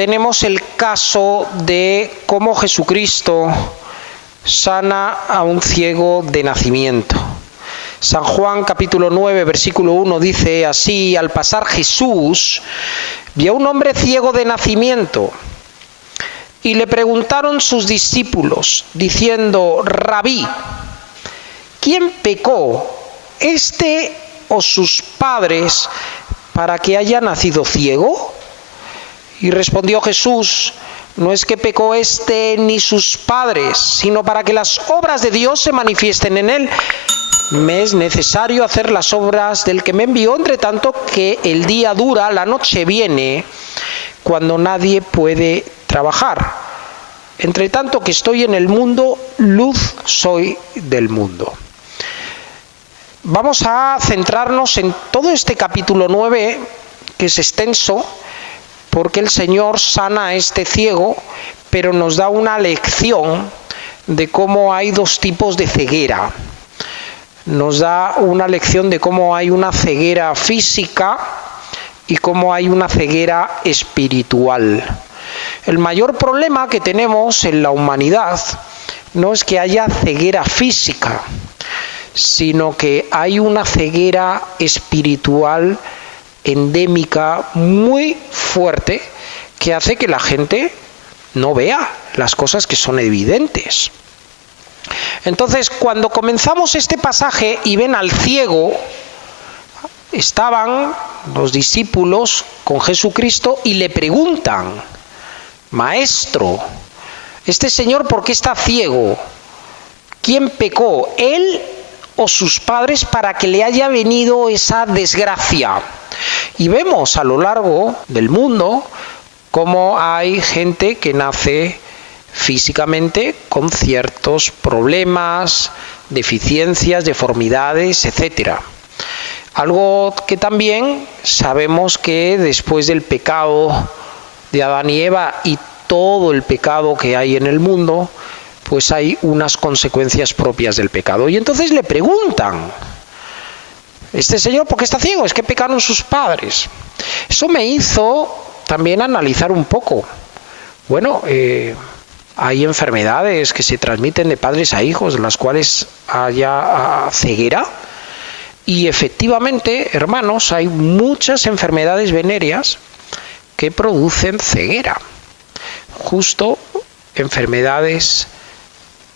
tenemos el caso de cómo Jesucristo sana a un ciego de nacimiento. San Juan capítulo 9, versículo 1 dice así: al pasar Jesús vio a un hombre ciego de nacimiento y le preguntaron sus discípulos diciendo: Rabí, ¿quién pecó, este o sus padres, para que haya nacido ciego? Y respondió Jesús: no es que pecó este ni sus padres, sino para que las obras de Dios se manifiesten en él. Me es necesario hacer las obras del que me envió, entre tanto que el día dura, la noche viene, cuando nadie puede trabajar. Entre tanto que estoy en el mundo, luz soy del mundo. Vamos a centrarnos en todo este capítulo 9, que es extenso, porque el Señor sana a este ciego, pero nos da una lección de cómo hay dos tipos de ceguera. Nos da una lección de cómo hay una ceguera física y cómo hay una ceguera espiritual. El mayor problema que tenemos en la humanidad no es que haya ceguera física, sino que hay una ceguera espiritual endémica muy fuerte que hace que la gente no vea las cosas que son evidentes. Entonces, cuando comenzamos este pasaje y ven al ciego, estaban los discípulos con Jesucristo y le preguntan: Maestro, ¿este señor por qué está ciego? ¿Quién pecó, él o sus padres, para que le haya venido esa desgracia? Y vemos a lo largo del mundo cómo hay gente que nace físicamente con ciertos problemas, deficiencias, deformidades, etc. Algo que también sabemos que después del pecado de Adán y Eva y todo el pecado que hay en el mundo, pues hay unas consecuencias propias del pecado. Y entonces le preguntan: ¿este señor por qué está ciego? ¿Es que pecaron sus padres? Eso me hizo también analizar un poco. Bueno, hay enfermedades que se transmiten de padres a hijos, en las cuales haya ceguera. Y efectivamente, hermanos, hay muchas enfermedades venéreas que producen ceguera. Justo enfermedades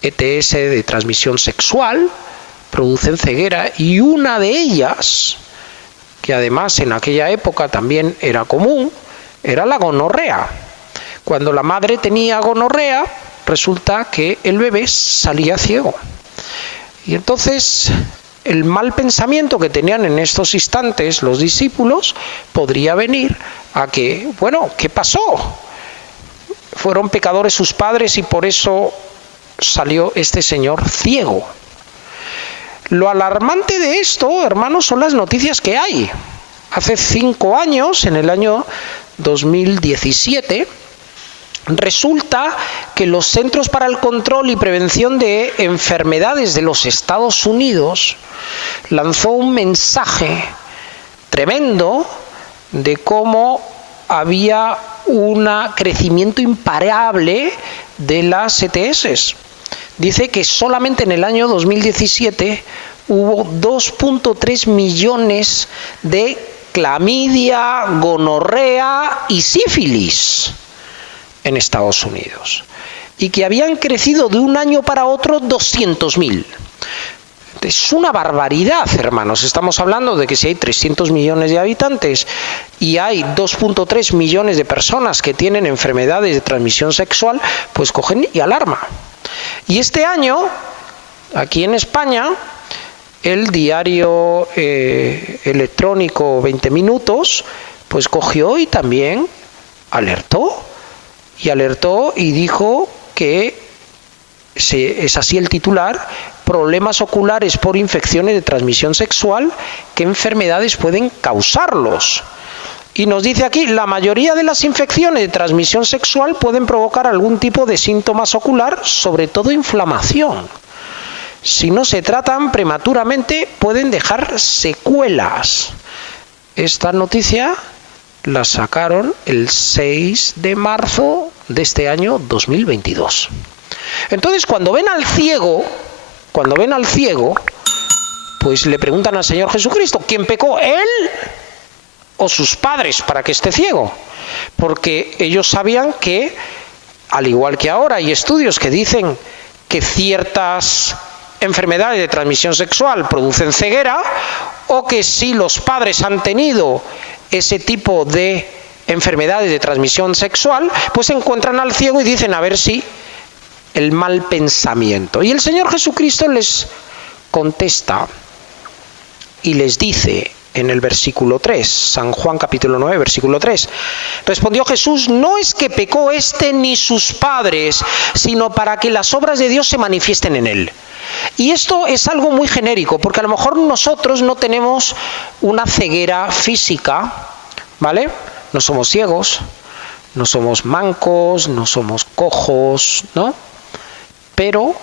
ETS de transmisión sexual producen ceguera, y una de ellas, que además en aquella época también era común, era la gonorrea. Cuando la madre tenía gonorrea, resulta que el bebé salía ciego. Y entonces el mal pensamiento que tenían en estos instantes los discípulos podría venir a que, bueno, ¿qué pasó? Fueron pecadores sus padres y por eso salió este señor ciego. Lo alarmante de esto, hermanos, son las noticias que hay. Hace 5 años, en el año 2017, resulta que los Centros para el Control y Prevención de Enfermedades de los Estados Unidos lanzó un mensaje tremendo de cómo había un crecimiento imparable de las ETS. Dice que solamente en el año 2017 hubo 2.3 millones de clamidia, gonorrea y sífilis en Estados Unidos, y que habían crecido de un año para otro 200.000. Es una barbaridad, hermanos. Estamos hablando de que si hay 300 millones de habitantes y hay 2.3 millones de personas que tienen enfermedades de transmisión sexual, pues cogen y alarma. Y este año, aquí en España, el diario electrónico 20 Minutos, pues cogió y también alertó y dijo que, es así el titular: problemas oculares por infecciones de transmisión sexual, ¿qué enfermedades pueden causarlos? Y nos dice aquí: la mayoría de las infecciones de transmisión sexual pueden provocar algún tipo de síntomas ocular, sobre todo inflamación. Si no se tratan prematuramente, pueden dejar secuelas. Esta noticia la sacaron el 6 de marzo de este año 2022. Entonces, cuando ven al ciego, pues le preguntan al Señor Jesucristo, ¿quién pecó, él o sus padres para que esté ciego? Porque ellos sabían que, al igual que ahora hay estudios que dicen que ciertas enfermedades de transmisión sexual producen ceguera, o que si los padres han tenido ese tipo de enfermedades de transmisión sexual, pues encuentran al ciego y dicen, a ver si el mal pensamiento. Y el Señor Jesucristo les contesta y les dice en el versículo 3, San Juan capítulo 9, versículo 3, respondió Jesús, no es que pecó éste ni sus padres, sino para que las obras de Dios se manifiesten en él. Y esto es algo muy genérico, porque a lo mejor nosotros no tenemos una ceguera física, ¿vale? No somos ciegos, no somos mancos, no somos cojos, ¿no? Pero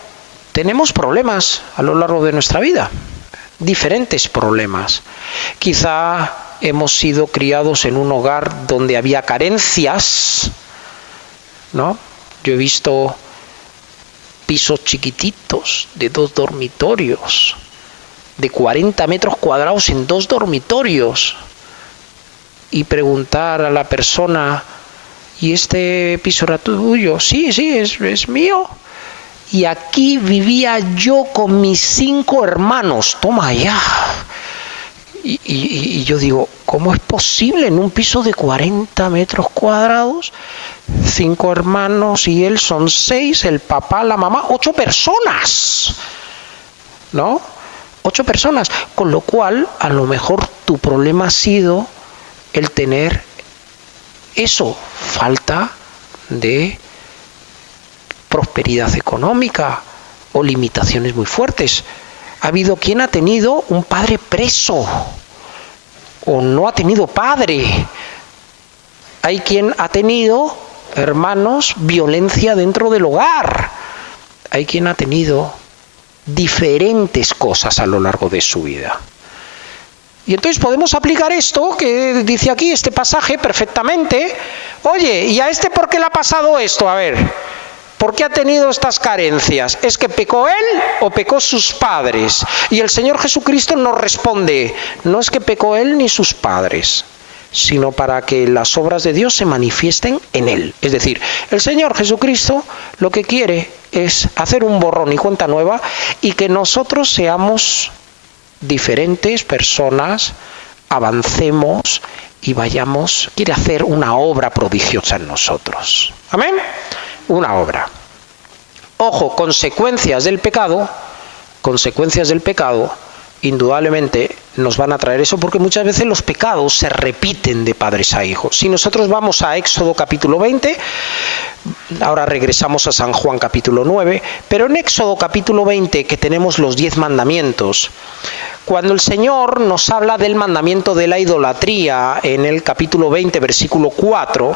tenemos problemas a lo largo de nuestra vida, diferentes problemas. Quizá hemos sido criados en un hogar donde había carencias, ¿no? Yo he visto pisos chiquititos de 2 dormitorios, de 40 metros cuadrados en 2 dormitorios, y preguntar a la persona, ¿y este piso era tuyo? Sí, es mío. Y aquí vivía yo con mis 5 hermanos, toma ya. Y yo digo, ¿cómo es posible en un piso de 40 metros cuadrados? 5 hermanos y él son 6, el papá, la mamá, 8 personas, ¿no? 8 personas, con lo cual a lo mejor tu problema ha sido el tener eso, falta de prosperidad económica o limitaciones muy fuertes. Ha habido quien ha tenido un padre preso o no ha tenido padre. Hay quien ha tenido, hermanos, violencia dentro del hogar. Hay quien ha tenido diferentes cosas a lo largo de su vida. Y entonces podemos aplicar esto que dice aquí, este pasaje, perfectamente. Oye, ¿y a este por qué le ha pasado esto? A ver, ¿por qué ha tenido estas carencias? ¿Es que pecó él o pecó sus padres? Y el Señor Jesucristo nos responde, no es que pecó él ni sus padres, sino para que las obras de Dios se manifiesten en él. Es decir, el Señor Jesucristo lo que quiere es hacer un borrón y cuenta nueva y que nosotros seamos diferentes personas, avancemos y vayamos, quiere hacer una obra prodigiosa en nosotros. ¿Amén? Una obra. Ojo, consecuencias del pecado, indudablemente nos van a traer eso, porque muchas veces los pecados se repiten de padres a hijos. Si nosotros vamos a Éxodo capítulo 20, ahora regresamos a San Juan capítulo 9, pero en Éxodo capítulo 20, que tenemos los 10 mandamientos, cuando el Señor nos habla del mandamiento de la idolatría, en el capítulo 20, versículo 4,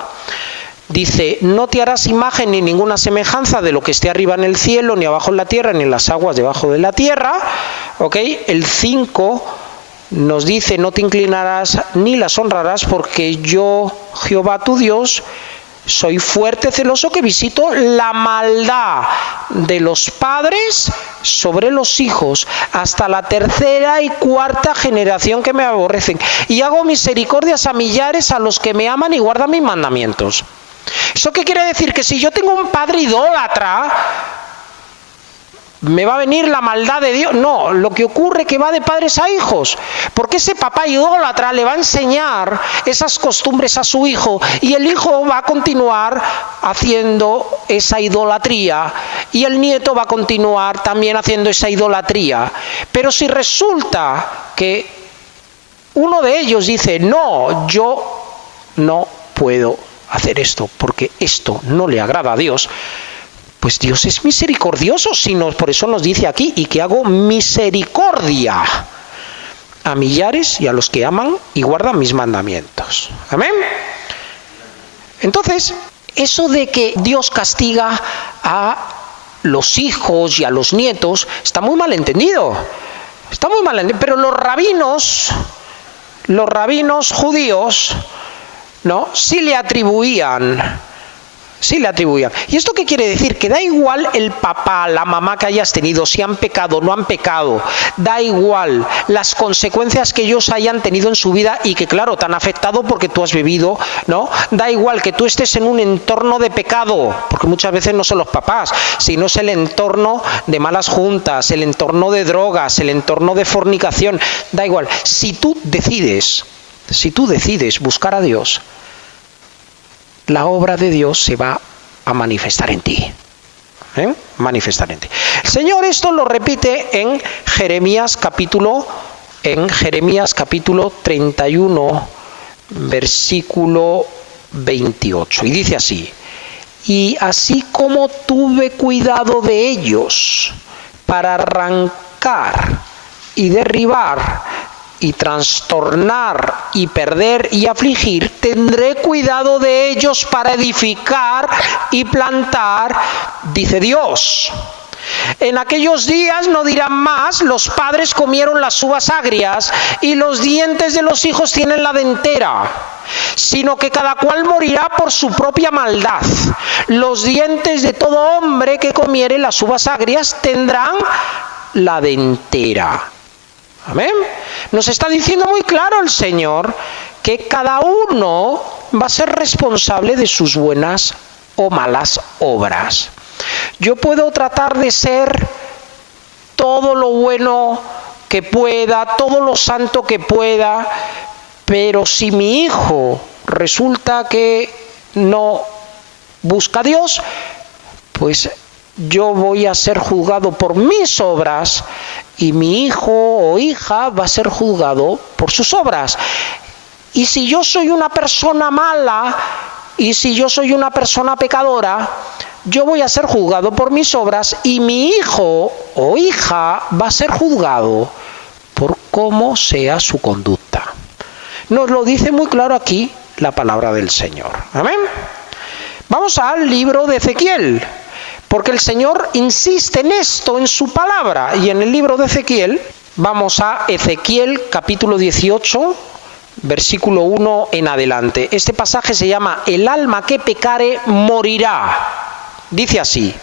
dice, no te harás imagen ni ninguna semejanza de lo que esté arriba en el cielo, ni abajo en la tierra, ni en las aguas debajo de la tierra. ¿Ok? El 5 nos dice, no te inclinarás ni las honrarás, porque yo, Jehová tu Dios, soy fuerte, celoso, que visito la maldad de los padres sobre los hijos, hasta la 3ª y 4ª generación que me aborrecen. Y hago misericordias a millares a los que me aman y guardan mis mandamientos. ¿Eso qué quiere decir? Que si yo tengo un padre idólatra, ¿me va a venir la maldad de Dios? No, lo que ocurre es que va de padres a hijos, porque ese papá idólatra le va a enseñar esas costumbres a su hijo, y el hijo va a continuar haciendo esa idolatría, y el nieto va a continuar también haciendo esa idolatría. Pero si resulta que uno de ellos dice, no, yo no puedo hacer esto, porque esto no le agrada a Dios, pues Dios es misericordioso, por eso nos dice aquí, y que hago misericordia a millares y a los que aman y guardan mis mandamientos. Amén. Entonces, eso de que Dios castiga a los hijos y a los nietos está muy mal entendido. Está muy mal entendido. Pero los rabinos judíos ¿no? Sí le atribuían. ¿Y esto qué quiere decir? Que da igual el papá, la mamá que hayas tenido, si han pecado o no han pecado, da igual las consecuencias que ellos hayan tenido en su vida y que claro, te han afectado porque tú has bebido, ¿no? Da igual que tú estés en un entorno de pecado, porque muchas veces no son los papás, sino es el entorno de malas juntas, el entorno de drogas, el entorno de fornicación, da igual. Si tú decides buscar a Dios, la obra de Dios se va a manifestar en ti. Manifestar en ti. El Señor esto lo repite en Jeremías capítulo 31, versículo 28. Y dice así: y así como tuve cuidado de ellos para arrancar y derribar y trastornar y perder y afligir, tendré cuidado de ellos para edificar y plantar, dice Dios. En aquellos días no dirán más: los padres comieron las uvas agrias y los dientes de los hijos tienen la dentera, sino que cada cual morirá por su propia maldad. Los dientes de todo hombre que comiere las uvas agrias tendrán la dentera. Amén. Nos está diciendo muy claro el Señor que cada uno va a ser responsable de sus buenas o malas obras. Yo puedo tratar de ser todo lo bueno que pueda, todo lo santo que pueda, pero si mi hijo resulta que no busca a Dios, pues yo voy a ser juzgado por mis obras y mi hijo o hija va a ser juzgado por sus obras. Y si yo soy una persona mala y si yo soy una persona pecadora, yo voy a ser juzgado por mis obras y mi hijo o hija va a ser juzgado por cómo sea su conducta. Nos lo dice muy claro aquí la palabra del Señor. Amén. Vamos al libro de Ezequiel, porque el Señor insiste en esto en su palabra. Y en el libro de Ezequiel, vamos a Ezequiel capítulo 18, versículo 1 en adelante. Este pasaje se llama: el alma que pecare morirá. Dice así: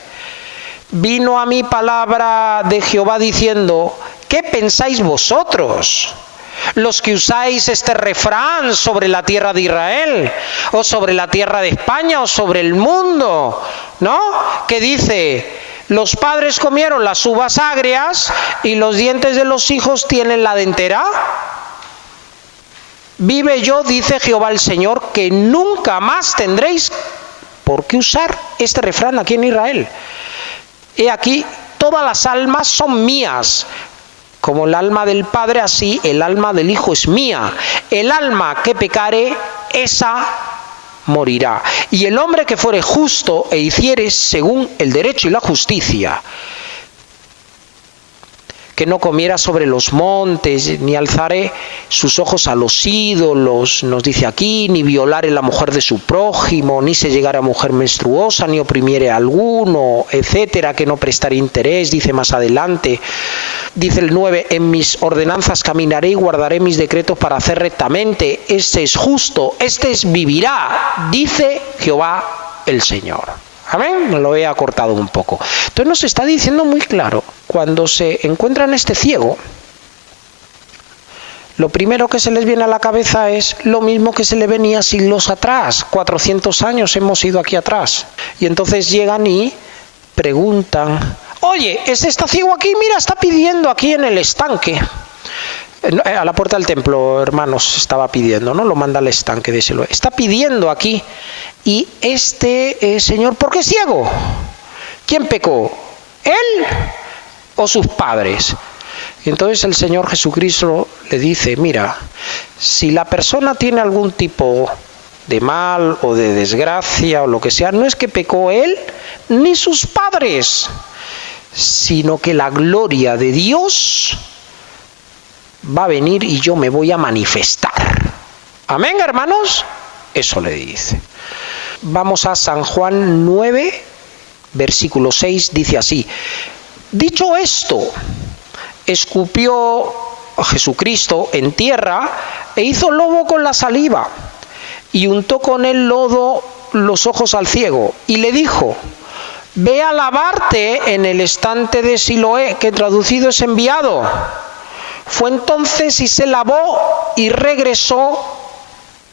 vino a mí palabra de Jehová diciendo: ¿qué pensáis vosotros, los que usáis este refrán sobre la tierra de Israel, o sobre la tierra de España, o sobre el mundo, ¿no? Que dice: los padres comieron las uvas agrias y los dientes de los hijos tienen la dentera. Vive yo, dice Jehová el Señor, que nunca más tendréis por qué usar este refrán aquí en Israel. He aquí, todas las almas son mías. Como el alma del Padre, así el alma del Hijo es mía. El alma que pecare, esa morirá. Y el hombre que fuere justo e hiciere según el derecho y la justicia, que no comiera sobre los montes, ni alzare sus ojos a los ídolos, nos dice aquí, ni violare la mujer de su prójimo, ni se llegara a mujer menstruosa, ni oprimiere a alguno, etcétera, que no prestare interés, dice más adelante. Dice el 9: en mis ordenanzas caminaré y guardaré mis decretos para hacer rectamente. Este es justo, este es vivirá, dice Jehová el Señor. Amén. Me lo he acortado un poco. Entonces nos está diciendo muy claro: cuando se encuentran este ciego, lo primero que se les viene a la cabeza es lo mismo que se le venía siglos atrás. 400 años hemos ido aquí atrás. Y entonces llegan y preguntan: oye, está ciego aquí, mira, está pidiendo aquí en el estanque. A la puerta del templo, hermanos, estaba pidiendo, ¿no? Lo manda al estanque, déselo. Está pidiendo aquí. Y este señor, ¿por qué es ciego? ¿Quién pecó? ¿Él o sus padres? Y entonces el Señor Jesucristo le dice: mira, si la persona tiene algún tipo de mal o de desgracia o lo que sea, no es que pecó él ni sus padres, sino que la gloria de Dios va a venir y yo me voy a manifestar. Amén, hermanos. Eso le dice. Vamos a San Juan 9, versículo 6, dice así: dicho esto, escupió Jesucristo en tierra e hizo lobo con la saliva. y untó con el lodo los ojos al ciego y le dijo: ve a lavarte en el estanque de Siloé, que traducido es enviado. Fue entonces y se lavó y regresó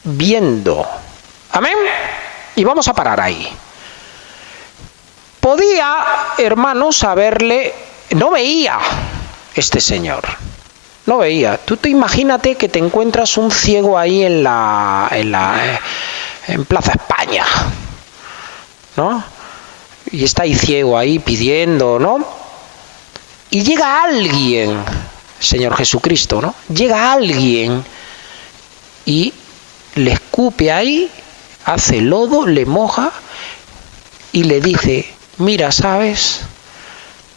viendo. Amén. Y vamos a parar ahí. Podía, hermanos, haberle... No veía este señor. No veía. Tú te imagínate que te encuentras un ciego ahí en Plaza España, ¿no? Y está ahí ciego ahí pidiendo, ¿no? Y llega alguien, Señor Jesucristo, ¿no? Llega alguien y le escupe ahí, hace lodo, le moja y le dice: mira, ¿sabes?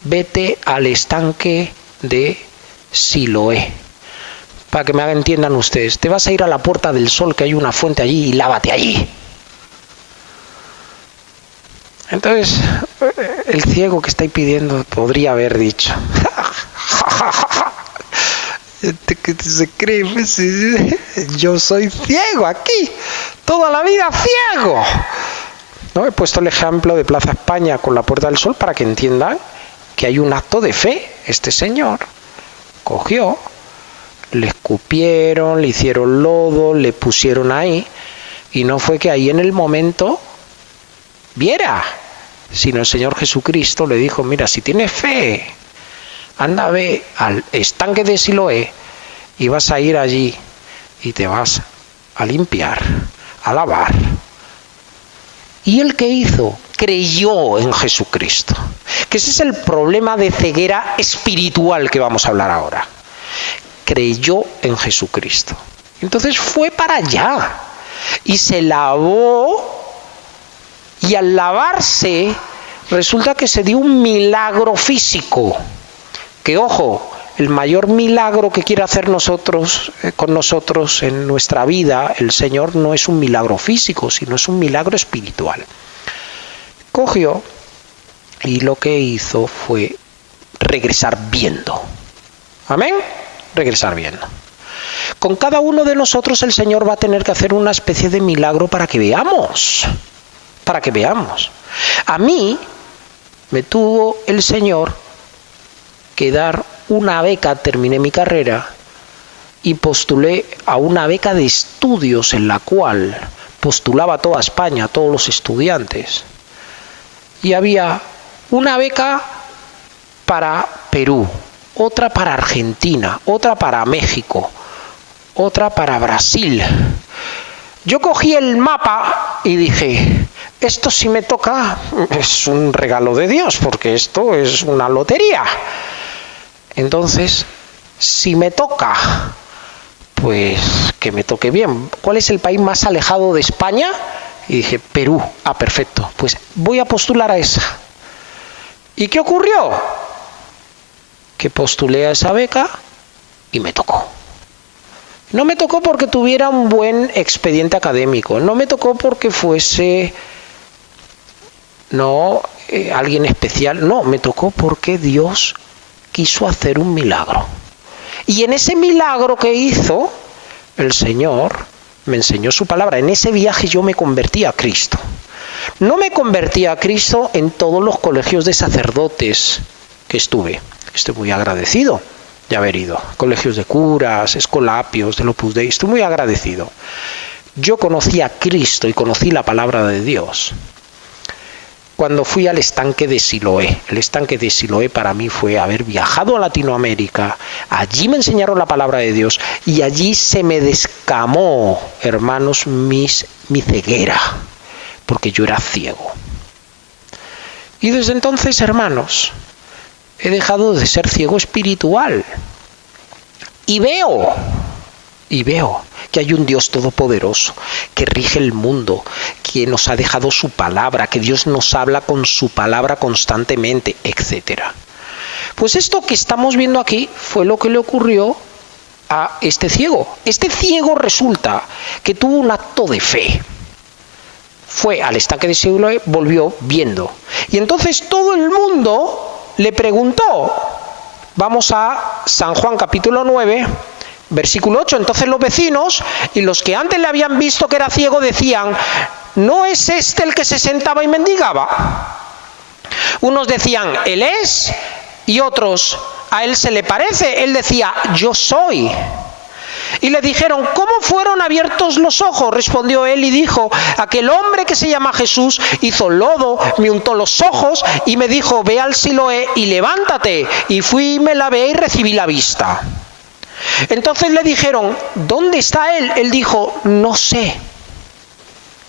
Vete al estanque de Siloé. Para que me entiendan ustedes, te vas a ir a la Puerta del Sol, que hay una fuente allí, y lávate allí. Entonces, el ciego que está ahí pidiendo podría haber dicho: ¿qué se cree? Pues, yo soy ciego aquí, toda la vida ciego. ¿No? He puesto el ejemplo de Plaza España con la Puerta del Sol para que entiendan que hay un acto de fe. Este señor cogió, le escupieron, le hicieron lodo, le pusieron ahí, y no fue que ahí en el momento viera, sino el Señor Jesucristo le dijo: mira, si tienes fe, anda, ve al estanque de Siloé y vas a ir allí y te vas a limpiar, a lavar. ¿Y él qué hizo? Creyó en Jesucristo. Que ese es el problema de ceguera espiritual que vamos a hablar ahora. Creyó en Jesucristo. Entonces fue para allá y se lavó, y al lavarse resulta que se dio un milagro físico. Que ojo, el mayor milagro que quiere hacer con nosotros en nuestra vida, el Señor, no es un milagro físico, sino es un milagro espiritual. Cogió y lo que hizo fue regresar viendo. Amén. Regresar viendo. Con cada uno de nosotros el Señor va a tener que hacer una especie de milagro para que veamos. Para que veamos. A mí me tuvo el Señor que dar una beca, terminé mi carrera y postulé a una beca de estudios en la cual postulaba toda España, todos los estudiantes. Y había una beca para Perú, otra para Argentina, otra para México, otra para Brasil. Yo cogí el mapa y dije: esto si me toca es un regalo de Dios, porque esto es una lotería. Entonces, si me toca, pues que me toque bien. ¿Cuál es el país más alejado de España? Y dije: Perú. Ah, perfecto. Pues voy a postular a esa. ¿Y qué ocurrió? Que postulé a esa beca y me tocó. No me tocó porque tuviera un buen expediente académico. No me tocó porque fuese alguien especial. No, me tocó porque Dios quiso hacer un milagro. Y en ese milagro que hizo, el Señor me enseñó su palabra. En ese viaje yo me convertí a Cristo. No me convertí a Cristo en todos los colegios de sacerdotes que estuve. Estoy muy agradecido de haber ido. Colegios de curas, escolapios, del Opus Dei. Estoy muy agradecido. Yo conocí a Cristo y conocí la palabra de Dios cuando fui al estanque de Siloé. El estanque de Siloé para mí fue haber viajado a Latinoamérica. Allí me enseñaron la palabra de Dios y allí se me descamó, hermanos, mi ceguera, porque yo era ciego. Y desde entonces, hermanos, he dejado de ser ciego espiritual. Y veo que hay un Dios todopoderoso que rige el mundo, que nos ha dejado su palabra, que Dios nos habla con su palabra constantemente, etc. Pues esto que estamos viendo aquí fue lo que le ocurrió a este ciego. Este ciego resulta que tuvo un acto de fe. Fue al estanque de Siloé, volvió viendo. Y entonces todo el mundo le preguntó. Vamos a San Juan capítulo 9, Versículo 8, entonces los vecinos y los que antes le habían visto que era ciego decían, ¿no es este el que se sentaba y mendigaba? Unos decían, él es, y otros, a él se le parece. Él decía, yo soy. Y le dijeron, ¿cómo fueron abiertos los ojos? Respondió él y dijo, aquel hombre que se llama Jesús hizo lodo, me untó los ojos y me dijo, ve al Siloé y levántate. Y fui y me lavé y recibí la vista. Entonces le dijeron, ¿dónde está él? Él dijo, no sé,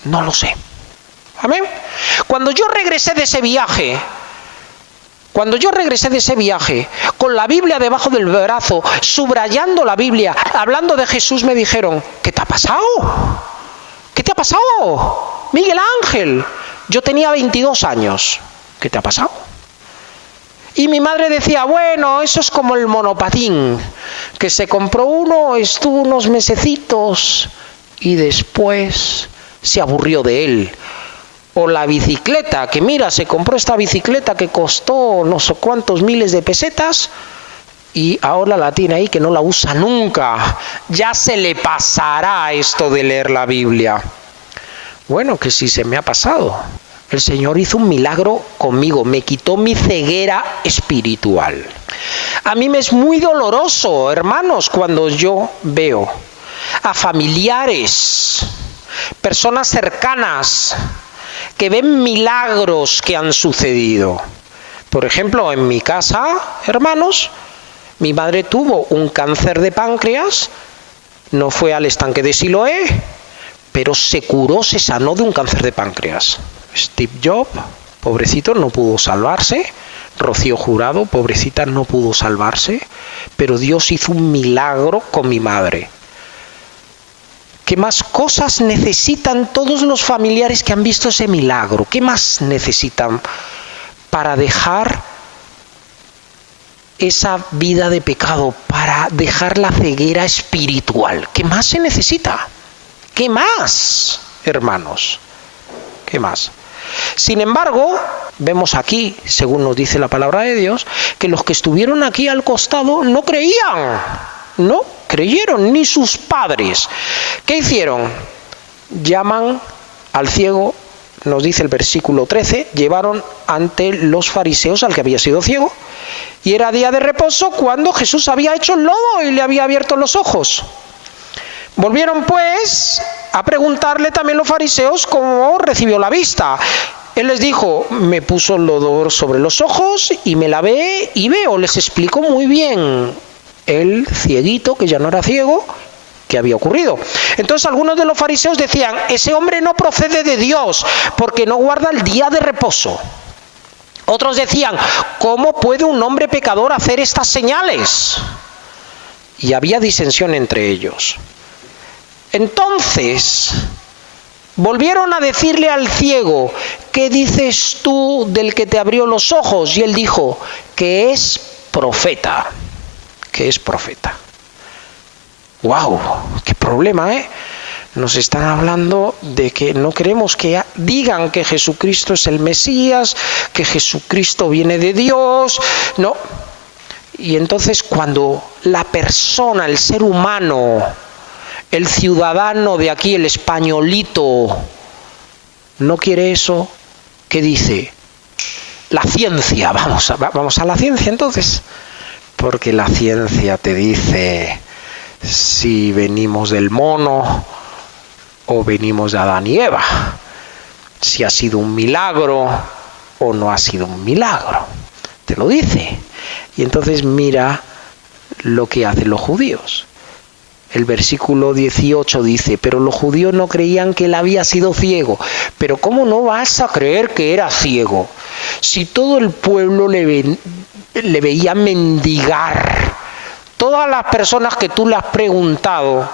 no lo sé. Amén. Cuando yo regresé de ese viaje, con la Biblia debajo del brazo, subrayando la Biblia, hablando de Jesús, me dijeron, ¿qué te ha pasado? ¿Qué te ha pasado? Miguel Ángel, yo tenía 22 años, ¿qué te ha pasado? Y mi madre decía, bueno, eso es como el monopatín, que se compró uno, estuvo unos mesecitos y después se aburrió de él. O la bicicleta, que mira, se compró esta bicicleta que costó no sé cuántos miles de pesetas y ahora la tiene ahí que no la usa nunca. Ya se le pasará esto de leer la Biblia. Bueno, que sí se me ha pasado. El Señor hizo un milagro conmigo, me quitó mi ceguera espiritual. A mí me es muy doloroso, hermanos, cuando yo veo a familiares, personas cercanas, que ven milagros que han sucedido. Por ejemplo, en mi casa, hermanos, mi madre tuvo un cáncer de páncreas, no fue al estanque de Siloé, pero se curó, se sanó de un cáncer de páncreas. Steve Jobs, pobrecito, no pudo salvarse. Rocío Jurado, pobrecita, no pudo salvarse. Pero Dios hizo un milagro con mi madre. ¿Qué más cosas necesitan todos los familiares que han visto ese milagro? ¿Qué más necesitan para dejar esa vida de pecado, para dejar la ceguera espiritual? ¿Qué más se necesita? ¿Qué más, hermanos? ¿Qué más? Sin embargo, vemos aquí, según nos dice la palabra de Dios, que los que estuvieron aquí al costado no creían, no creyeron, ni sus padres. ¿Qué hicieron? Llaman al ciego, nos dice el versículo 13, llevaron ante los fariseos al que había sido ciego, y era día de reposo cuando Jesús había hecho el lodo y le había abierto los ojos. Volvieron pues a preguntarle también los fariseos cómo recibió la vista. Él les dijo, me puso el lodo sobre los ojos y me lavé y veo. Les explicó muy bien el cieguito, que ya no era ciego, qué había ocurrido. Entonces algunos de los fariseos decían, ese hombre no procede de Dios porque no guarda el día de reposo. Otros decían, ¿cómo puede un hombre pecador hacer estas señales? Y había disensión entre ellos. Entonces, volvieron a decirle al ciego, ¿qué dices tú del que te abrió los ojos? Y él dijo, que es profeta, que es profeta. ¡Wow! ¡Qué problema, eh! Nos están hablando de que no queremos que digan que Jesucristo es el Mesías, que Jesucristo viene de Dios, no. Y entonces cuando la persona, el ser humano, el ciudadano de aquí, el españolito, no quiere eso, ¿qué dice? La ciencia, vamos a la ciencia entonces, porque la ciencia te dice si venimos del mono o venimos de Adán y Eva, si ha sido un milagro o no ha sido un milagro, te lo dice. Y entonces mira lo que hacen los judíos. El versículo 18 dice, pero los judíos no creían que él había sido ciego. Pero ¿cómo no vas a creer que era ciego? Si todo el pueblo le veía mendigar, todas las personas que tú le has preguntado,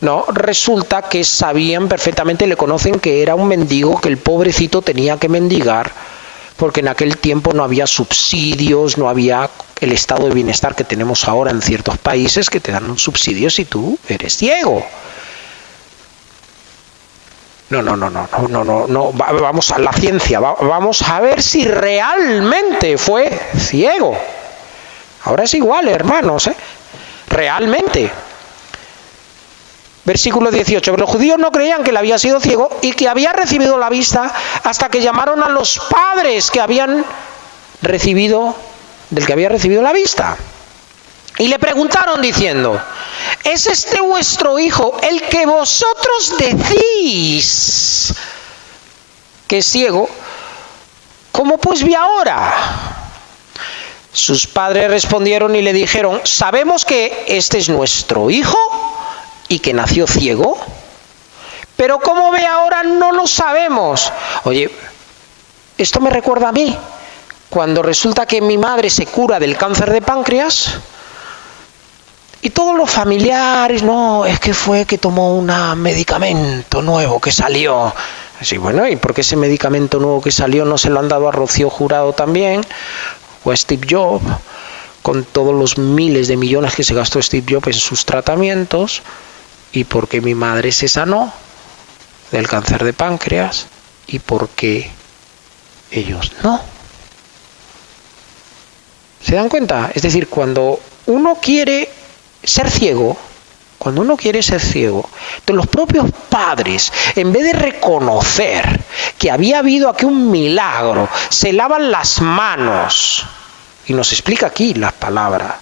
no, resulta que sabían perfectamente, le conocen que era un mendigo, que el pobrecito tenía que mendigar, porque en aquel tiempo no había subsidios, no había el estado de bienestar que tenemos ahora en ciertos países, que te dan un subsidio si tú eres ciego. No, vamos a la ciencia, vamos a ver si realmente fue ciego. Ahora es igual, hermanos, realmente. Versículo 18. Pero los judíos no creían que él había sido ciego y que había recibido la vista hasta que llamaron a los padres que habían recibido, del que había recibido la vista. Y le preguntaron diciendo: ¿es este vuestro hijo, el que vosotros decís que es ciego? ¿Cómo pues ve ahora? Sus padres respondieron y le dijeron: sabemos que este es nuestro hijo y que nació ciego, pero cómo ve ahora no lo sabemos. Oye, esto me recuerda a mí, cuando resulta que mi madre se cura del cáncer de páncreas y todos los familiares, no, es que fue que tomó un medicamento nuevo que salió. Sí, bueno, ¿y por qué ese medicamento nuevo que salió no se lo han dado a Rocío Jurado también? O a Steve Jobs, con todos los miles de millones que se gastó Steve Jobs en sus tratamientos. ¿Y por qué mi madre se sanó del cáncer de páncreas? ¿Y por qué ellos no? ¿Se dan cuenta? Es decir, cuando uno quiere ser ciego, entonces los propios padres, en vez de reconocer que había habido aquí un milagro, se lavan las manos. Y nos explica aquí las palabras.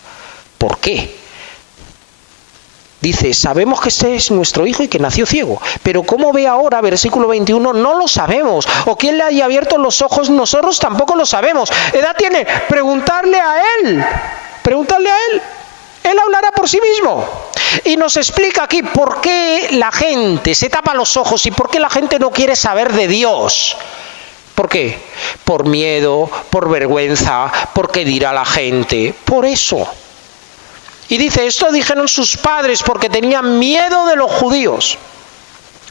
¿Por qué? Dice: sabemos que este es nuestro hijo y que nació ciego, pero cómo ve ahora, versículo 21, no lo sabemos. O quién le haya abierto los ojos, nosotros tampoco lo sabemos. Edad tiene, preguntarle a él. Él hablará por sí mismo. Y nos explica aquí por qué la gente se tapa los ojos y por qué la gente no quiere saber de Dios. ¿Por qué? Por miedo, por vergüenza, por qué dirá la gente. Por eso. Y dice: esto dijeron sus padres porque tenían miedo de los judíos,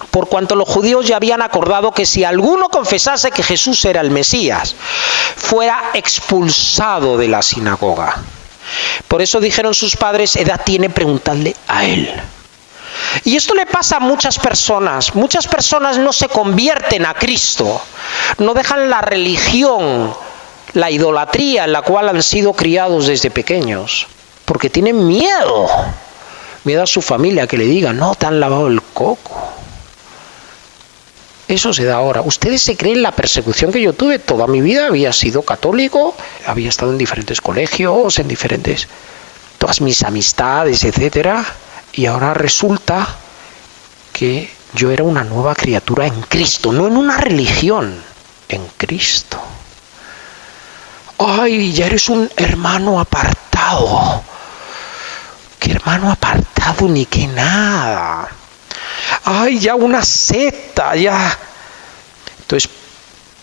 por cuanto los judíos ya habían acordado que si alguno confesase que Jesús era el Mesías, fuera expulsado de la sinagoga. Por eso dijeron sus padres: edad tiene, preguntarle a él. Y esto le pasa a muchas personas. Muchas personas no se convierten a Cristo, no dejan la religión, la idolatría en la cual han sido criados desde pequeños, porque tienen miedo a su familia que le digan: no, te han lavado el coco. Eso se da ahora. Ustedes se creen la persecución que yo tuve toda mi vida. Había sido católico, había estado en diferentes colegios, todas mis amistades, etcétera, y ahora resulta que yo era una nueva criatura en Cristo, no en una religión, en Cristo. Ay, ya eres un hermano apartado. ¿Qué hermano apartado ni qué nada? Ay, ya una secta, ya. Entonces,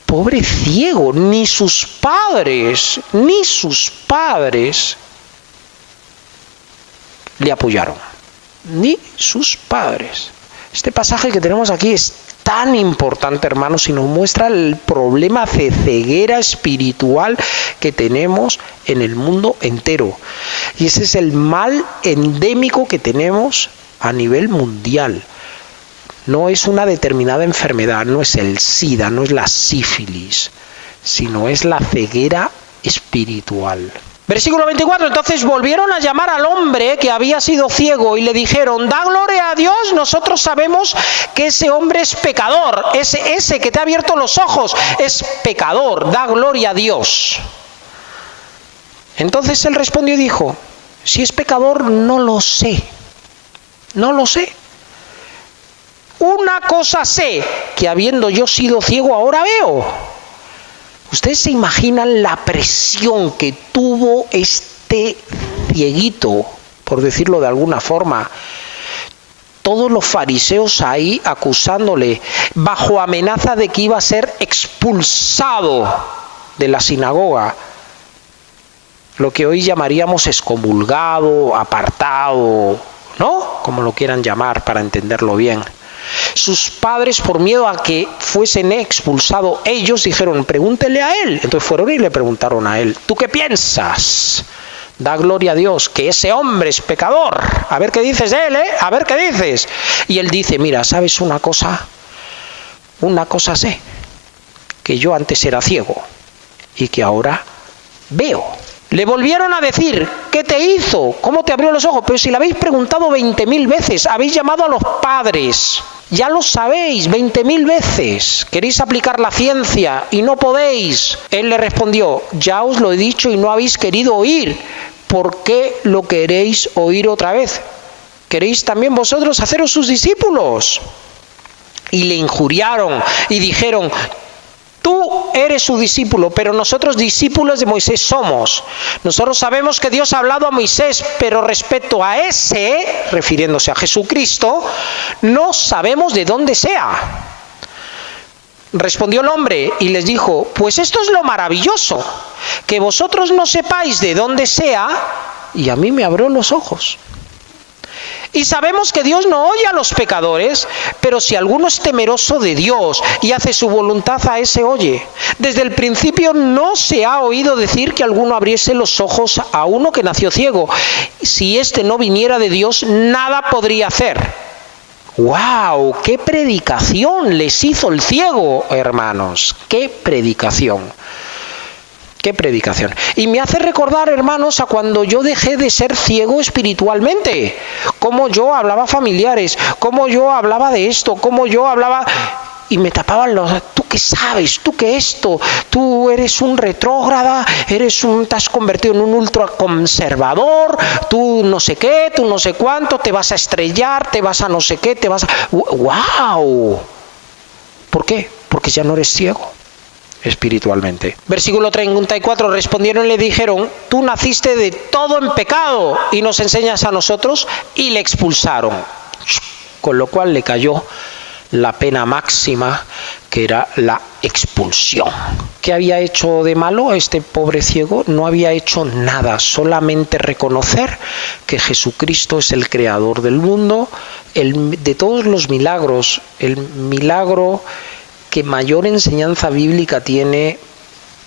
pobre ciego, ni sus padres le apoyaron. Ni sus padres. Este pasaje que tenemos aquí es tan importante, hermanos, y nos muestra el problema de ceguera espiritual que tenemos en el mundo entero. Y ese es el mal endémico que tenemos a nivel mundial. No es una determinada enfermedad, no es el SIDA, no es la sífilis, sino es la ceguera espiritual. Versículo 24, entonces volvieron a llamar al hombre que había sido ciego y le dijeron: da gloria a Dios, nosotros sabemos que ese hombre es pecador, ese que te ha abierto los ojos es pecador, da gloria a Dios. Entonces él respondió y dijo: si es pecador, no lo sé. Una cosa sé, que habiendo yo sido ciego, ahora veo. ¿Ustedes se imaginan la presión que tuvo este cieguito, por decirlo de alguna forma? Todos los fariseos ahí acusándole, bajo amenaza de que iba a ser expulsado de la sinagoga. Lo que hoy llamaríamos excomulgado, apartado, ¿no? Como lo quieran llamar para entenderlo bien. Sus padres, por miedo a que fuesen expulsados ellos, dijeron: pregúntele a él. Entonces fueron y le preguntaron a él: ¿tú qué piensas? Da gloria a Dios, que ese hombre es pecador. A ver qué dices de él, a ver qué dices. Y él dice: mira, ¿sabes una cosa? Una cosa sé, que yo antes era ciego y que ahora veo. Le volvieron a decir, ¿qué te hizo? ¿Cómo te abrió los ojos? Pero si le habéis preguntado 20.000 veces, habéis llamado a los padres, ya lo sabéis 20.000 veces. Queréis aplicar la ciencia y no podéis. Él le respondió, ya os lo he dicho y no habéis querido oír. ¿Por qué lo queréis oír otra vez? ¿Queréis también vosotros haceros sus discípulos? Y le injuriaron y dijeron, tú eres su discípulo, pero nosotros discípulos de Moisés somos. Nosotros sabemos que Dios ha hablado a Moisés, pero respecto a ese, refiriéndose a Jesucristo, no sabemos de dónde sea. Respondió el hombre y les dijo, pues esto es lo maravilloso, que vosotros no sepáis de dónde sea, y a mí me abrió los ojos. Y sabemos que Dios no oye a los pecadores, pero si alguno es temeroso de Dios y hace su voluntad, a ese oye. Desde el principio no se ha oído decir que alguno abriese los ojos a uno que nació ciego. Si éste no viniera de Dios, nada podría hacer. ¡Wow! ¡Qué predicación les hizo el ciego, hermanos! ¡Qué predicación! ¡Qué predicación! Y me hace recordar, hermanos, a cuando yo dejé de ser ciego espiritualmente. Cómo yo hablaba a familiares, cómo yo hablaba de esto, cómo yo hablaba... Y me tapaban los... ¿Tú qué sabes? ¿Tú qué esto? Tú eres un retrógrada, te has convertido en un ultraconservador, tú no sé qué, tú no sé cuánto, te vas a estrellar, te vas a no sé qué, te vas a... ¡Wow! ¿Por qué? Porque ya no eres ciego espiritualmente. Versículo 34, respondieron y le dijeron, tú naciste de todo en pecado y nos enseñas a nosotros, y le expulsaron. Con lo cual le cayó la pena máxima, que era la expulsión. ¿Qué había hecho de malo este pobre ciego? No había hecho nada, solamente reconocer que Jesucristo es el creador del mundo, de todos los milagros, el milagro que mayor enseñanza bíblica tiene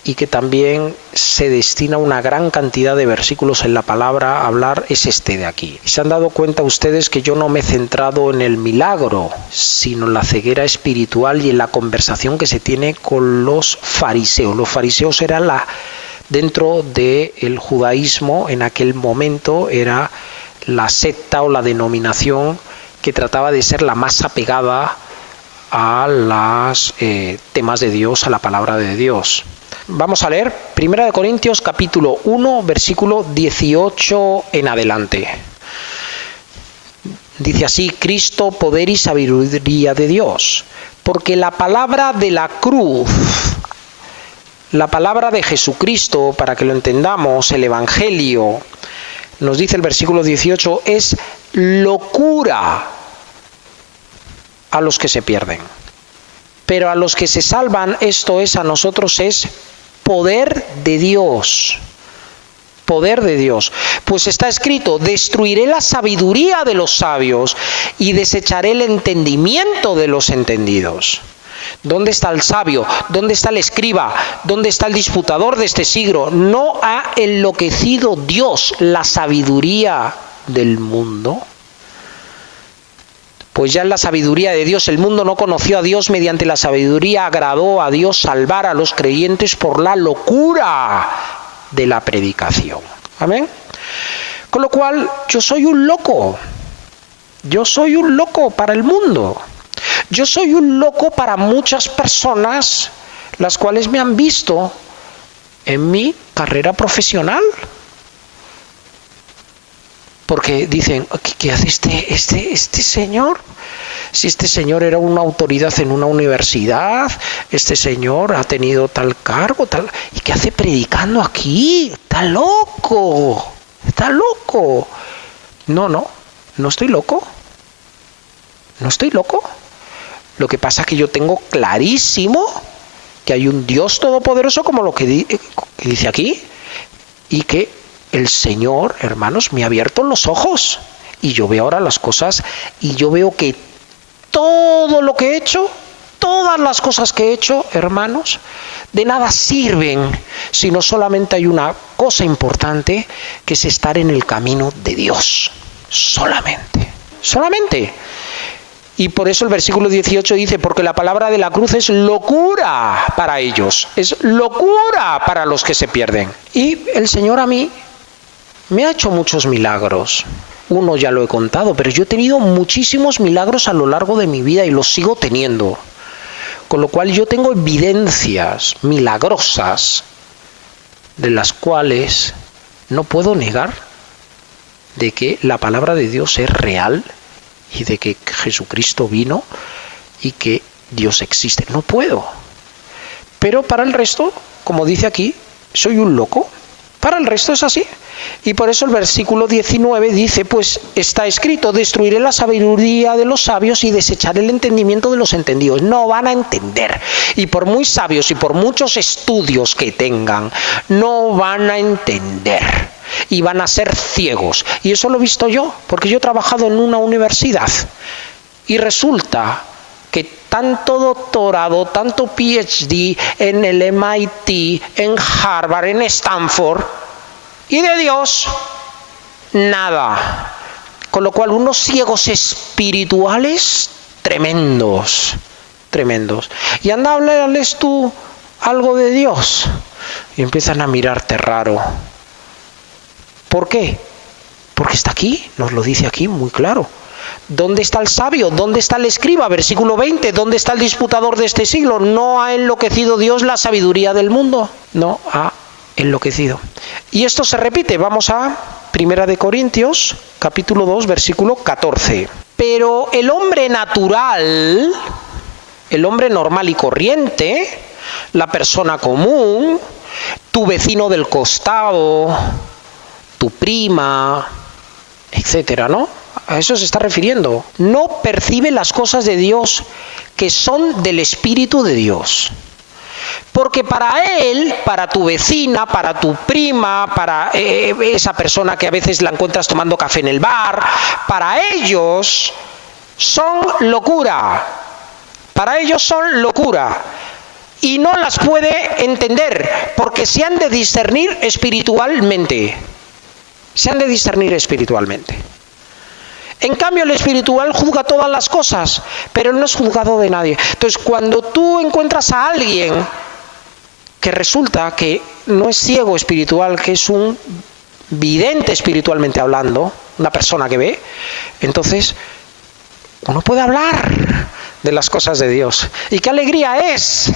y que también se destina una gran cantidad de versículos en la palabra a hablar, es este de aquí. ¿Se han dado cuenta ustedes que yo no me he centrado en el milagro, sino en la ceguera espiritual y en la conversación que se tiene con los fariseos? Los fariseos eran dentro del judaísmo, en aquel momento, era la secta o la denominación que trataba de ser la más apegada a los temas de Dios, a la palabra de Dios. Vamos a leer 1 Corintios capítulo 1, versículo 18 en adelante. Dice así: Cristo, poder y sabiduría de Dios, porque la palabra de la cruz, la palabra de Jesucristo, para que lo entendamos, el Evangelio, nos dice el versículo 18, es locura a los que se pierden. Pero a los que se salvan, esto es, a nosotros es poder de Dios. Poder de Dios. Pues está escrito: destruiré la sabiduría de los sabios y desecharé el entendimiento de los entendidos. ¿Dónde está el sabio? ¿Dónde está el escriba? ¿Dónde está el disputador de este siglo? ¿No ha enloquecido Dios la sabiduría del mundo? Pues ya en la sabiduría de Dios el mundo no conoció a Dios, mediante la sabiduría agradó a Dios salvar a los creyentes por la locura de la predicación. Amén. Con lo cual, yo soy un loco. Yo soy un loco para el mundo. Yo soy un loco para muchas personas, las cuales me han visto en mi carrera profesional. Porque dicen, ¿qué hace este señor? Si este señor era una autoridad en una universidad, este señor ha tenido tal cargo, tal, ¿y qué hace predicando aquí? Está loco, está loco. No estoy loco. No estoy loco. Lo que pasa es que yo tengo clarísimo que hay un Dios todopoderoso, como lo que dice aquí, y que el Señor, hermanos, me ha abierto los ojos y yo veo ahora las cosas y yo veo que todo lo que he hecho, todas las cosas que he hecho, hermanos, de nada sirven si no solamente hay una cosa importante, que es estar en el camino de Dios. Solamente. Y por eso el versículo 18 dice, porque la palabra de la cruz es locura para ellos, es locura para los que se pierden. Y el Señor a mí me ha hecho muchos milagros. Uno ya lo he contado, pero yo he tenido muchísimos milagros a lo largo de mi vida y los sigo teniendo. Con lo cual yo tengo evidencias milagrosas de las cuales no puedo negar de que la palabra de Dios es real y de que Jesucristo vino y que Dios existe. No puedo. Pero para el resto, como dice aquí, soy un loco. Para el resto es así. Y por eso el versículo 19 dice, pues está escrito, destruiré la sabiduría de los sabios y desecharé el entendimiento de los entendidos. No van a entender. Y por muy sabios y por muchos estudios que tengan, no van a entender. Y van a ser ciegos. Y eso lo he visto yo, porque yo he trabajado en una universidad. Y resulta que tanto doctorado, tanto PhD en el MIT, en Harvard, en Stanford, y de Dios, nada. Con lo cual, unos ciegos espirituales tremendos, tremendos. Y anda a hablarles tú algo de Dios. Y empiezan a mirarte raro. ¿Por qué? Porque está aquí, nos lo dice aquí muy claro. ¿Dónde está el sabio? ¿Dónde está el escriba? Versículo 20. ¿Dónde está el disputador de este siglo? ¿No ha enloquecido Dios la sabiduría del mundo? No ha enloquecido. Y esto se repite. Vamos a 1 Corintios, capítulo 2, versículo 14. Pero el hombre natural, el hombre normal y corriente, la persona común, tu vecino del costado, tu prima, etcétera, ¿no? A eso se está refiriendo. No percibe las cosas de Dios que son del Espíritu de Dios. Porque para él, para tu vecina, para tu prima, para esa persona que a veces la encuentras tomando café en el bar, para ellos son locura. Para ellos son locura. Y no las puede entender, porque se han de discernir espiritualmente. Se han de discernir espiritualmente. En cambio, el espiritual juzga todas las cosas, pero no es juzgado de nadie. Entonces, cuando tú encuentras a alguien que resulta que no es ciego espiritual, que es un vidente espiritualmente hablando, una persona que ve, entonces uno puede hablar de las cosas de Dios. Y qué alegría es.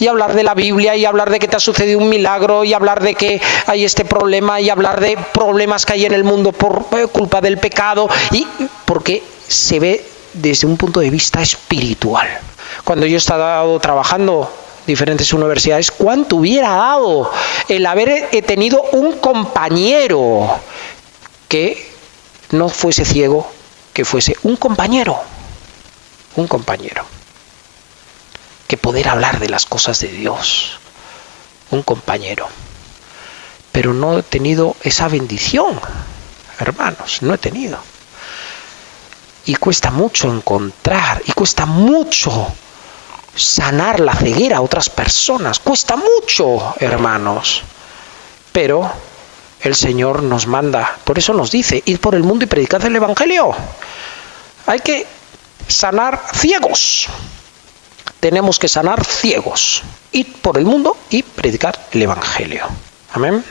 Y hablar de la Biblia, y hablar de que te ha sucedido un milagro, y hablar de que hay este problema, y hablar de problemas que hay en el mundo por culpa del pecado, y porque se ve desde un punto de vista espiritual. Cuando yo he estado trabajando en diferentes universidades, ¿cuánto hubiera dado el haber tenido un compañero que no fuese ciego, que fuese un compañero? Un compañero. Que poder hablar de las cosas de Dios, un compañero. Pero no he tenido esa bendición, hermanos, no he tenido. Y cuesta mucho encontrar, y cuesta mucho sanar la ceguera a otras personas, cuesta mucho, hermanos. Pero el Señor nos manda, por eso nos dice, id por el mundo y predicad el Evangelio. Hay que sanar ciegos. Tenemos que sanar ciegos, ir por el mundo y predicar el Evangelio. Amén.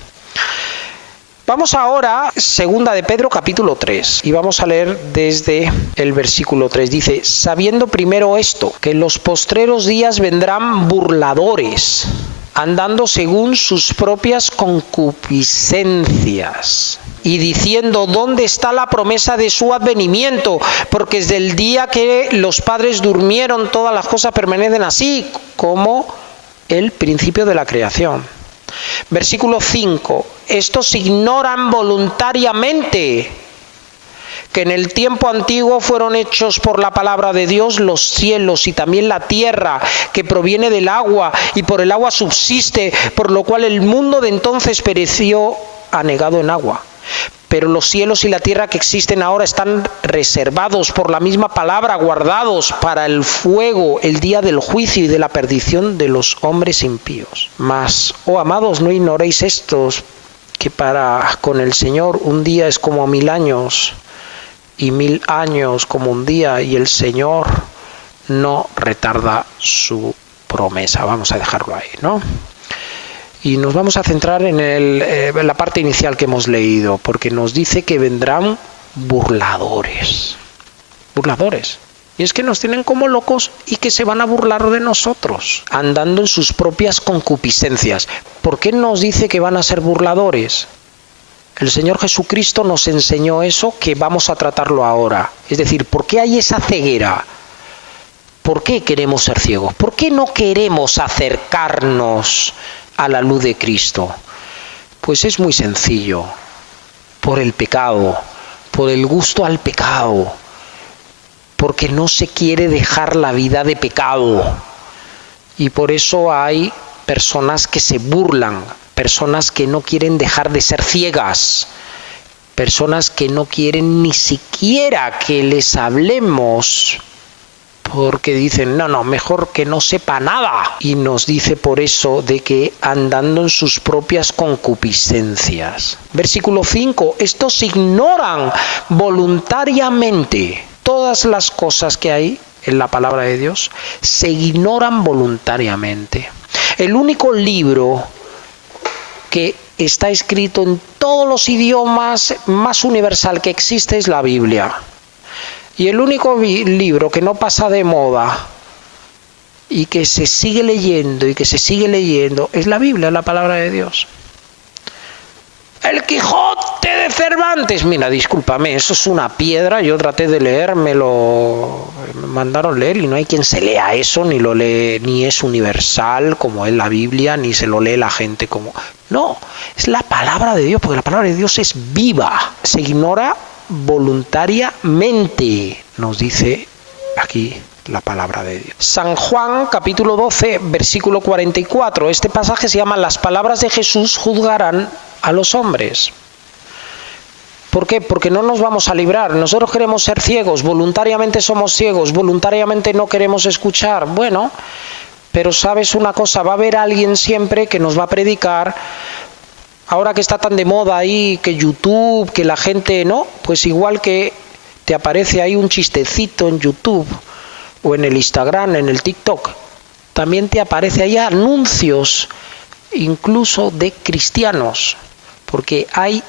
Vamos ahora, segunda de Pedro, capítulo 3, y vamos a leer desde el versículo 3. Dice, sabiendo primero esto, que en los postreros días vendrán burladores, andando según sus propias concupiscencias, y diciendo, ¿dónde está la promesa de su advenimiento? Porque desde el día que los padres durmieron, todas las cosas permanecen así, como el principio de la creación. Versículo 5. Estos ignoran voluntariamente que en el tiempo antiguo fueron hechos por la palabra de Dios los cielos y también la tierra, que proviene del agua, y por el agua subsiste, por lo cual el mundo de entonces pereció anegado en agua. Pero los cielos y la tierra que existen ahora están reservados por la misma palabra, guardados para el fuego, el día del juicio y de la perdición de los hombres impíos. Mas, oh amados, no ignoréis estos, que para con el Señor un día es como 1000 años, y 1000 años como un día, y el Señor no retarda su promesa. Vamos a dejarlo ahí, ¿no? Y nos vamos a centrar en la parte inicial que hemos leído, porque nos dice que vendrán burladores. Burladores. Y es que nos tienen como locos y que se van a burlar de nosotros, andando en sus propias concupiscencias. ¿Por qué nos dice que van a ser burladores? El Señor Jesucristo nos enseñó eso, que vamos a tratarlo ahora. Es decir, ¿por qué hay esa ceguera? ¿Por qué queremos ser ciegos? ¿Por qué no queremos acercarnos a la luz de Cristo? Pues es muy sencillo. Por el pecado, por el gusto al pecado, porque no se quiere dejar la vida de pecado. Y por eso hay personas que se burlan, personas que no quieren dejar de ser ciegas, personas que no quieren ni siquiera que les hablemos, porque dicen, no, mejor que no sepa nada. Y nos dice por eso de que andando en sus propias concupiscencias. Versículo 5, estos ignoran voluntariamente. Todas las cosas que hay en la palabra de Dios se ignoran voluntariamente. El único libro que está escrito en todos los idiomas más universal que existe es la Biblia. Y el único libro que no pasa de moda y que se sigue leyendo y que se sigue leyendo es la Biblia, la palabra de Dios. El Quijote de Cervantes, mira, discúlpame, eso es una piedra. Yo traté de leer, me mandaron leer y no hay quien se lea eso, ni lo lee, ni es universal como es la Biblia, ni se lo lee la gente como... No, es la palabra de Dios, porque la palabra de Dios es viva. Se ignora voluntariamente, nos dice aquí la palabra de Dios. San Juan, capítulo 12, versículo 44. Este pasaje se llama Las palabras de Jesús juzgarán a los hombres. ¿Por qué? Porque no nos vamos a librar. Nosotros queremos ser ciegos, voluntariamente somos ciegos, voluntariamente no queremos escuchar. Bueno, pero sabes una cosa, va a haber alguien siempre que nos va a predicar. Ahora que está tan de moda ahí, que YouTube, que la gente, ¿no? Pues igual que te aparece ahí un chistecito en YouTube, o en el Instagram, en el TikTok, también te aparece ahí anuncios, incluso de cristianos, porque hay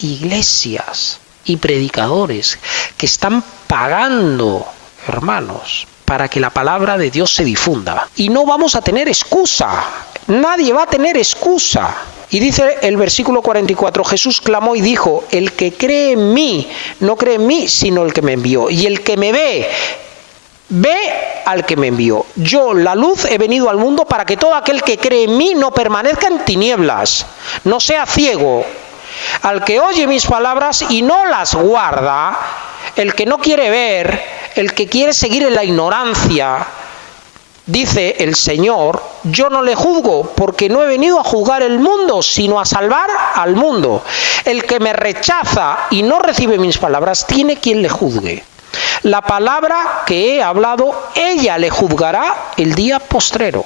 iglesias y predicadores que están pagando, hermanos, para que la palabra de Dios se difunda. Y no vamos a tener excusa, nadie va a tener excusa. Y dice el versículo 44, Jesús clamó y dijo, el que cree en mí, no cree en mí, sino el que me envió. Y el que me ve al que me envió. Yo, la luz, he venido al mundo para que todo aquel que cree en mí no permanezca en tinieblas, no sea ciego. Al que oye mis palabras y no las guarda, el que no quiere ver, el que quiere seguir en la ignorancia, dice el Señor, yo no le juzgo, porque no he venido a juzgar el mundo, sino a salvar al mundo. El que me rechaza y no recibe mis palabras, tiene quien le juzgue. La palabra que he hablado, ella le juzgará el día postrero.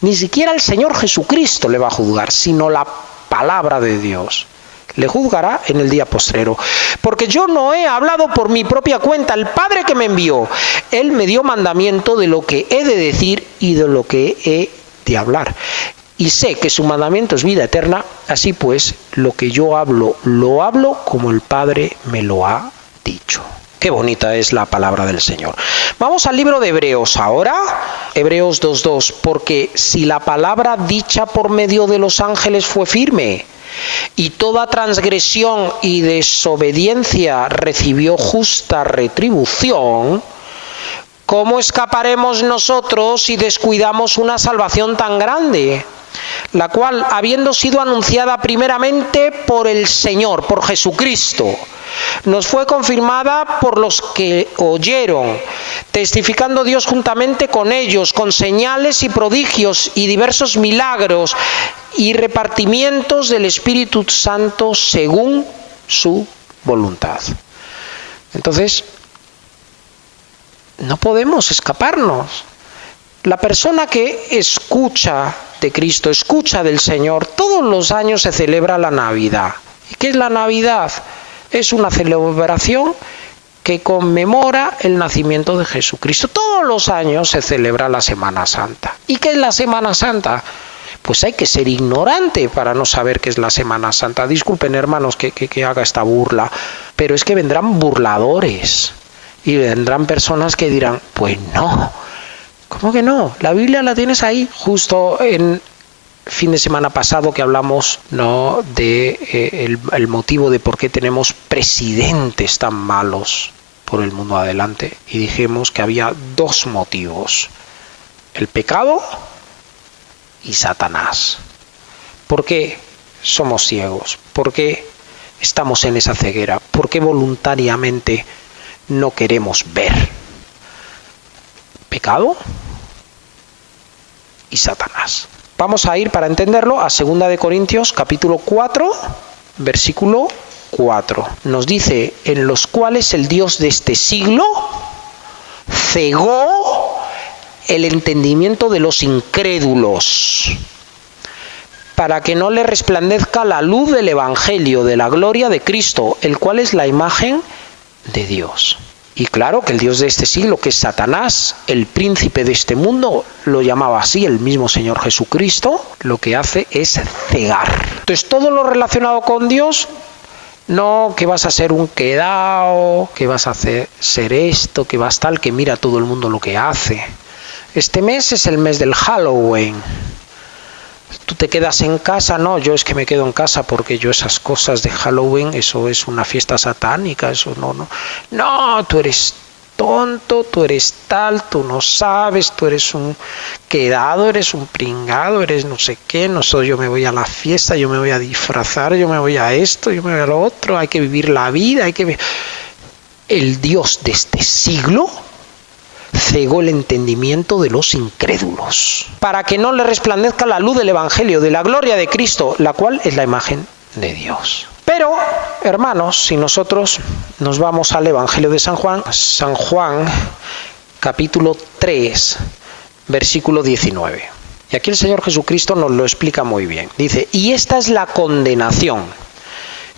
Ni siquiera el Señor Jesucristo le va a juzgar, sino la palabra de Dios. Le juzgará en el día postrero. Porque yo no he hablado por mi propia cuenta. El Padre que me envió, Él me dio mandamiento de lo que he de decir y de lo que he de hablar. Y sé que su mandamiento es vida eterna. Así pues, lo que yo hablo, lo hablo como el Padre me lo ha dicho. Qué bonita es la palabra del Señor. Vamos al libro de Hebreos ahora, Hebreos 2:2, porque si la palabra dicha por medio de los ángeles fue firme, y toda transgresión y desobediencia recibió justa retribución, ¿cómo escaparemos nosotros si descuidamos una salvación tan grande? La cual, habiendo sido anunciada primeramente por el Señor, por Jesucristo, nos fue confirmada por los que oyeron, testificando Dios juntamente con ellos, con señales y prodigios y diversos milagros y repartimientos del Espíritu Santo según su voluntad. Entonces, no podemos escaparnos. La persona que escucha de Cristo, escucha del Señor, todos los años se celebra la Navidad. ¿Y qué es la Navidad? Es una celebración que conmemora el nacimiento de Jesucristo. Todos los años se celebra la Semana Santa. ¿Y qué es la Semana Santa? Pues hay que ser ignorante para no saber qué es la Semana Santa. Disculpen, hermanos, que haga esta burla, pero es que vendrán burladores y vendrán personas que dirán, pues no. ¿Cómo que no? La Biblia la tienes ahí. Justo en fin de semana pasado que hablamos, ¿no?, de el motivo de por qué tenemos presidentes tan malos por el mundo adelante, y dijimos que había dos motivos: el pecado y Satanás. ¿Por qué somos ciegos? ¿Por qué estamos en esa ceguera? ¿Por qué voluntariamente no queremos ver? Pecado y Satanás. Vamos a ir, para entenderlo, a 2 de Corintios capítulo 4, versículo 4. Nos dice: en los cuales el Dios de este siglo cegó el entendimiento de los incrédulos, para que no le resplandezca la luz del Evangelio de la gloria de Cristo, el cual es la imagen de Dios. Y claro que el Dios de este siglo, que es Satanás, el príncipe de este mundo, lo llamaba así el mismo Señor Jesucristo, lo que hace es cegar. Entonces, todo lo relacionado con Dios, no que vas a ser un quedao, que vas a ser esto, que vas tal, que mira todo el mundo lo que hace. Este mes es el mes del Halloween. Tú te quedas en casa. No, yo es que me quedo en casa porque yo esas cosas de Halloween, eso es una fiesta satánica, eso no. No, tú eres tonto, tú eres tal, tú no sabes, tú eres un quedado, eres un pringado, eres no sé qué, no soy, yo me voy a la fiesta, yo me voy a disfrazar, yo me voy a esto, yo me voy a lo otro, hay que vivir la vida, El Dios de este siglo cegó el entendimiento de los incrédulos, para que no le resplandezca la luz del Evangelio, de la gloria de Cristo, la cual es la imagen de Dios. Pero, hermanos, si nosotros nos vamos al Evangelio de San Juan, capítulo 3, versículo 19. Y aquí el Señor Jesucristo nos lo explica muy bien. Dice: y esta es la condenación,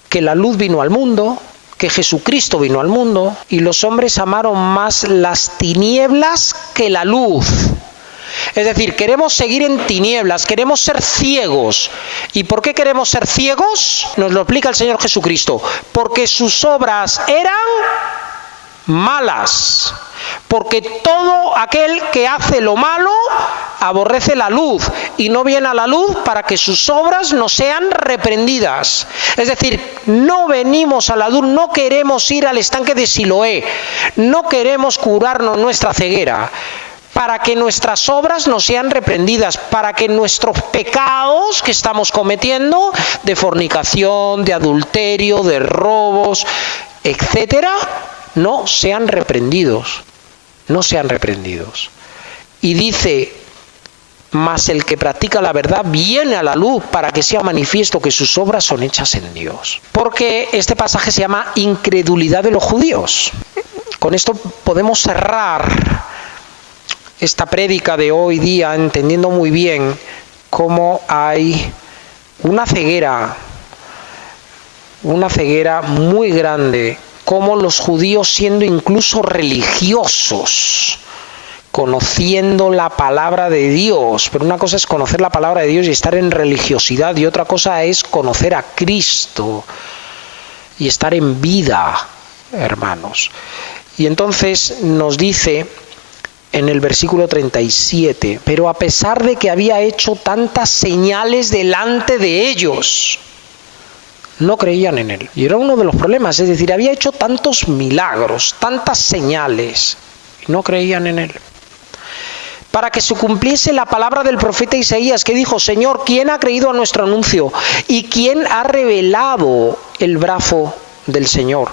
que la luz vino al mundo, que Jesucristo vino al mundo, y los hombres amaron más las tinieblas que la luz. Es decir, queremos seguir en tinieblas, queremos ser ciegos. ¿Y por qué queremos ser ciegos? Nos lo explica el Señor Jesucristo. Porque sus obras eran malas. Porque todo aquel que hace lo malo aborrece la luz y no viene a la luz para que sus obras no sean reprendidas. Es decir, no venimos a la luz, no queremos ir al estanque de Siloé, no queremos curarnos nuestra ceguera para que nuestras obras no sean reprendidas, para que nuestros pecados que estamos cometiendo de fornicación, de adulterio, de robos, etcétera, no sean reprendidos. No sean reprendidos. Y dice: mas el que practica la verdad viene a la luz para que sea manifiesto que sus obras son hechas en Dios. Porque este pasaje se llama incredulidad de los judíos. Con esto podemos cerrar esta prédica de hoy día, entendiendo muy bien cómo hay una ceguera muy grande, cómo los judíos, siendo incluso religiosos, conociendo la palabra de Dios, pero una cosa es conocer la palabra de Dios y estar en religiosidad, y otra cosa es conocer a Cristo y estar en vida, hermanos. Y entonces nos dice en el versículo 37, pero a pesar de que había hecho tantas señales delante de ellos, no creían en él. Y era uno de los problemas, es decir, había hecho tantos milagros, tantas señales, y no creían en él. Para que se cumpliese la palabra del profeta Isaías, que dijo: Señor, ¿quién ha creído a nuestro anuncio? ¿Y quién ha revelado el brazo del Señor?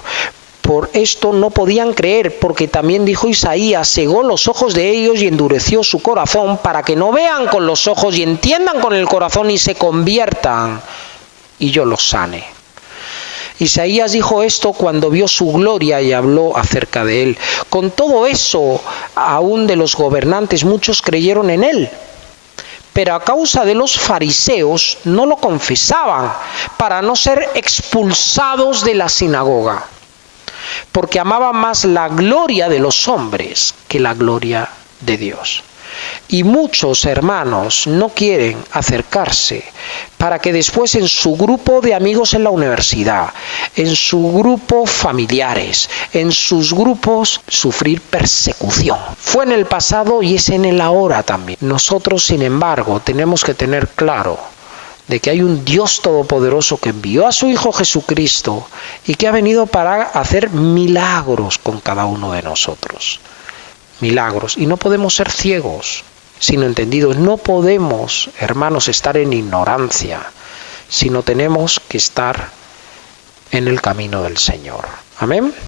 Por esto no podían creer, porque también dijo Isaías: cegó los ojos de ellos y endureció su corazón, para que no vean con los ojos y entiendan con el corazón y se conviertan, y yo los sane. Isaías dijo esto cuando vio su gloria y habló acerca de él. Con todo eso, aún de los gobernantes, muchos creyeron en él. Pero a causa de los fariseos no lo confesaban, para no ser expulsados de la sinagoga. porque amaban más la gloria de los hombres que la gloria de Dios. Y muchos hermanos no quieren acercarse para que después en su grupo de amigos en la universidad, en su grupo familiares, en sus grupos sufrir persecución. Fue en el pasado y es en el ahora también. Nosotros, sin embargo, tenemos que tener claro de que hay un Dios todopoderoso que envió a su Hijo Jesucristo y que ha venido para hacer milagros con cada uno de nosotros. Milagros. Y no podemos ser ciegos, sino entendidos. No podemos, hermanos, estar en ignorancia, sino tenemos que estar en el camino del Señor. Amén.